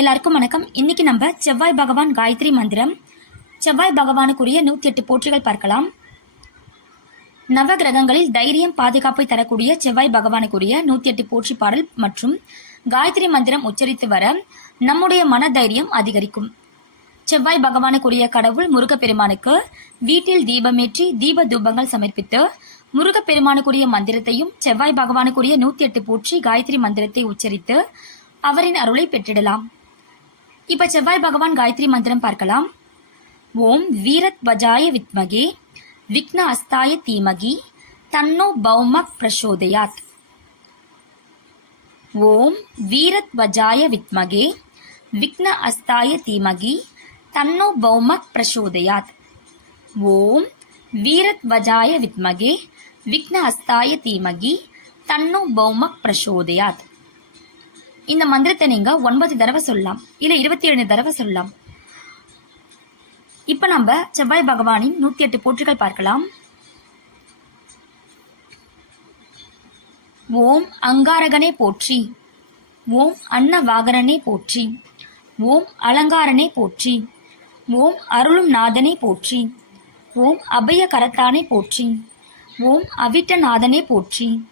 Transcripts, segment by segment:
எல்லாருக்கும் வணக்கம். இன்னைக்கு நம்ம செவ்வாய் பகவான் காயத்ரி மந்திரம் செவ்வாய் பகவானுக்குரிய நூற்றி எட்டு போற்றிகள் பார்க்கலாம். நவ கிரகங்களில் தைரியம் பாதுகாப்பை தரக்கூடிய செவ்வாய் பகவானுக்குரிய நூற்றி எட்டு போற்றி பாடல் மற்றும் காயத்ரி மந்திரம் உச்சரித்து வர நம்முடைய மன தைரியம் அதிகரிக்கும். செவ்வாய் பகவானுக்குரிய கடவுள் முருகப்பெருமானுக்கு வீட்டில் தீபமேற்றி தீப தூபங்கள் சமர்ப்பித்து முருகப்பெருமானுக்குரிய மந்திரத்தையும் செவ்வாய் பகவானுக்குரிய நூற்றி எட்டு போற்றி காயத்ரி மந்திரத்தை உச்சரித்து அவரின் அருளை பெற்றிடலாம். இப்ப செவ்வாய் பகவான் காயத்ரி மந்திரம் பார்க்கலாம். ஓம் வீரத் வஜாய வித்மகே விக்ன அஸ்தாய தீமகி தன்னோ பௌமக் பிரசோதயாத். ஓம் வீரத் வஜாய வித்மகே விக்ன அஸ்தாய தீமகி தன்னோ பௌமக் பிரசோதயாத். ஓம் வீரத் வஜாய வித்மகே விக்ன அஸ்தாய தீமகி தன்னோ பௌமக் பிரசோதயாத். இந்த மந்திரத்தை நீங்க ஒன்பது தடவை சொல்லலாம். இல்ல இருபத்தி ஏழு தடவை சொல்லலாம். இப்ப நம்ம செவ்வாய் பகவானின் நூத்தி எட்டு போற்றுகள் பார்க்கலாம். ஓம் அங்காரகனே போற்றி. ஓம் அன்னவாகரனே போற்றி. ஓம் அலங்காரனே போற்றி. ஓம் அருளும் நாதனே போற்றி. ஓம் அபய கரத்தானே போற்றி. ஓம் அவிட்ட நாதனே போற்றி.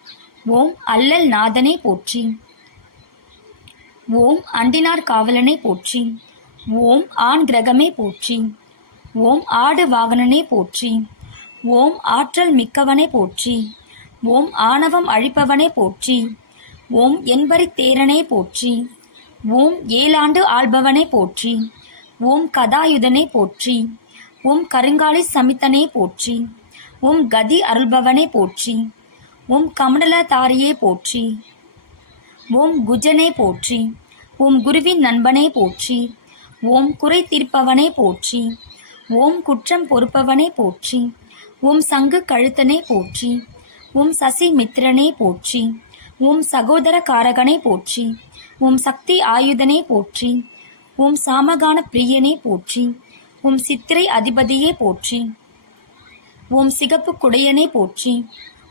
ஓம் அல்லல் நாதனே போற்றி. ஓம் அண்டினார் காவலனை போற்றி ஓம் ஆண் கிரகமே போற்றி ஓம் ஆடு வாகனனே போற்றி ஓம் ஆற்றல் மிக்கவனே போற்றி ஓம் ஆணவம் அழிப்பவனே போற்றி ஓம் என்பரி தேரனே போற்றி ஓம் ஏழாண்டு ஆள்பவனே போற்றி ஓம் கதாயுதனே போற்றி ஓம் கருங்காலி சமித்தனே போற்றி ஓம் கதி அருள்பவனே போற்றி ஓம் கமண்டலதாரியே போற்றி ஓம் குஜனை போற்றி ஓம் குருவின் நண்பனே போற்றி ஓம் குறை தீர்ப்பவனை போற்றி ஓம் குற்றம் பொறுப்பவனே போற்றி ஓம் சங்கு கழுத்தனை போற்றி ஓம் சசி மித்திரனே போற்றி ஓம் சகோதர காரகனை போற்றி ஓம் சக்தி ஆயுதனை போற்றி ஓம் சாமகான பிரியனே போற்றி ஓம் சித்திரை அதிபதியே போற்றி ஓம் சிகப்பு குடையனே போற்றி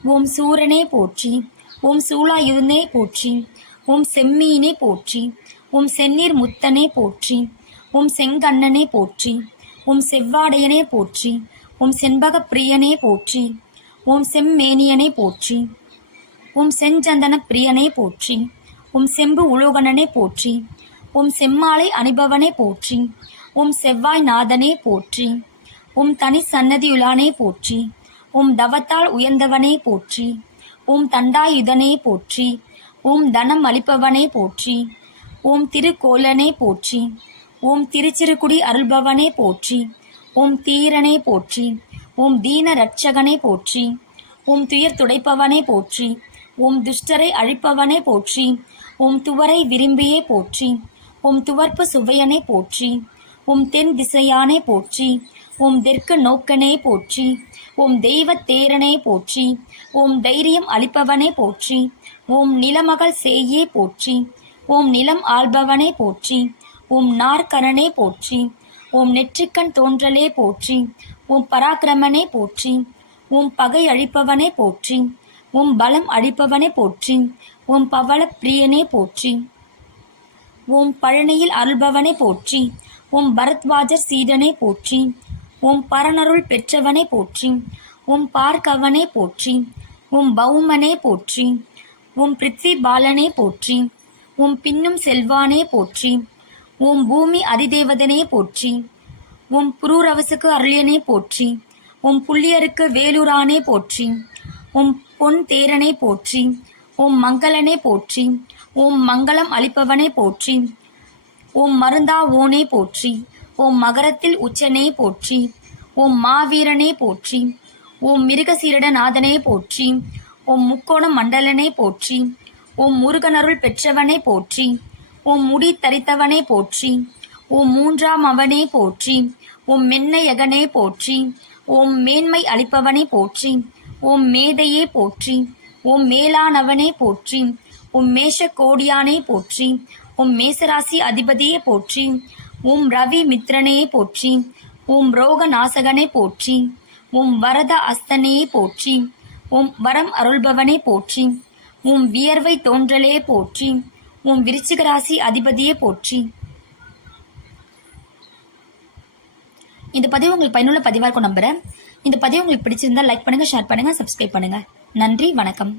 ஓம் சூரனே போற்றி ஓம் சூளாயுதனே போற்றி ஓம் செம்மீனே போற்றி உம் செந்நீர் முத்தனே போற்றி உம் செங்கண்ணனே போற்றி உம் செவ்வாடையனே போற்றி உம் செண்பகப் பிரியனே போற்றி உம் செம்மேனியனே போற்றி உம் செஞ்சந்தன பிரியனே போற்றி உம் செம்பு உலோகனனே போற்றி உம் செம்மாலை அணிபவனே போற்றி உம் செவ்வாய் நாதனே போற்றி உம் தனி சன்னதியுளானே போற்றி உம் தவத்தால் உயர்ந்தவனே போற்றி உம் தண்டாயுதனே போற்றி உம் தனம் அளிப்பவனே போற்றி. உம் திருக்கோலனே போற்றி. உம் திருச்சிறுகுடி அருள்பவனே போற்றி. உம் தீரனே போற்றி. உம் தீன ரட்சகனே போற்றி. உம் துயர் துடைப்பவனே போற்றி. உம் துஷ்டரை அழிப்பவனே போற்றி. உம் துவரை விரும்பியே போற்றி. உம் துவர்ப்பு சுவையனே போற்றி. உம் தென் திசையானே போற்றி. உம் தெற்கு நோக்கனே போற்றி உம் தெய்வத் தேரனே போற்றி உம் தைரியம் அளிப்பவனே போற்றி உம் நிலமகள் சேயே போற்றி உம் நிலம் ஆள்பவனே போற்றி உம் நாற்கரனே போற்றி உம் நெற்றிக்கண் தோன்றலே போற்றி உம் பராக்கிரமனே போற்றி உம் பகை அழிப்பவனே போற்றி உம் பலம் அழிப்பவனே போற்றி உம் பவள பிரியனே போற்றி உம் பழனியில் அருள்பவனே போற்றி உம் பரத்வாஜர் சீடனே போற்றி உம் பரனருள் பெற்றவனே போற்றி உம் பார்க்கவனே போற்றி உம் பௌமனே போற்றி உம் பிருத்வி பாலனே போற்றி உம் பின்னும் செல்வானே போற்றி உம் பூமி அதிதேவதனே போற்றி உம் புரூரவசுக்கு அருளியனே போற்றி உம் புள்ளியருக்கு வேலூரானே போற்றி உம் பொன் தேரனே போற்றி உம் மங்களனே போற்றி உம் மங்களம் அளிப்பவனே போற்றி உம் மருந்தா ஓனே போற்றி உம் மகரத்தில் உச்சனே போற்றி உம் மாவீரனே போற்றி உம் மிருகசீரடநாதனே போற்றி உம் முக்கோண மண்டலனே போற்றி ஓம் முருகனருள் பெற்றவனே போற்றி ஓம் முடி தரித்தவனே போற்றி ஓம் மூன்றாம் அவனே போற்றி உம் மென்னையகனே போற்றி உம் மேன்மை அளிப்பவனே போற்றி உம் மேதையே போற்றி உம் மேலானவனே போற்றி உம் மேஷ கோடியானே போற்றி உம் மேசராசி அதிபதியே போற்றி உம் ரவி மித்ரனையே போற்றி உம் ரோக நாசகனை போற்றி உம் வரத அஸ்தனையே போற்றி உம் வரம் அருள்பவனே போற்றி உம் வியர்வை தோன்றலே போற்றி உம் விருச்சிகராசி அதிபதியே போற்றி. இந்த பதிவு உங்களுக்கு பயனுள்ள பதிவாக இருக்கும் நம்புறேன். இந்த பதிவு உங்களுக்கு பிடிச்சிருந்தா லைக் பண்ணுங்க ஷேர் பண்ணுங்க சப்ஸ்கிரைப் பண்ணுங்க. நன்றி வணக்கம்.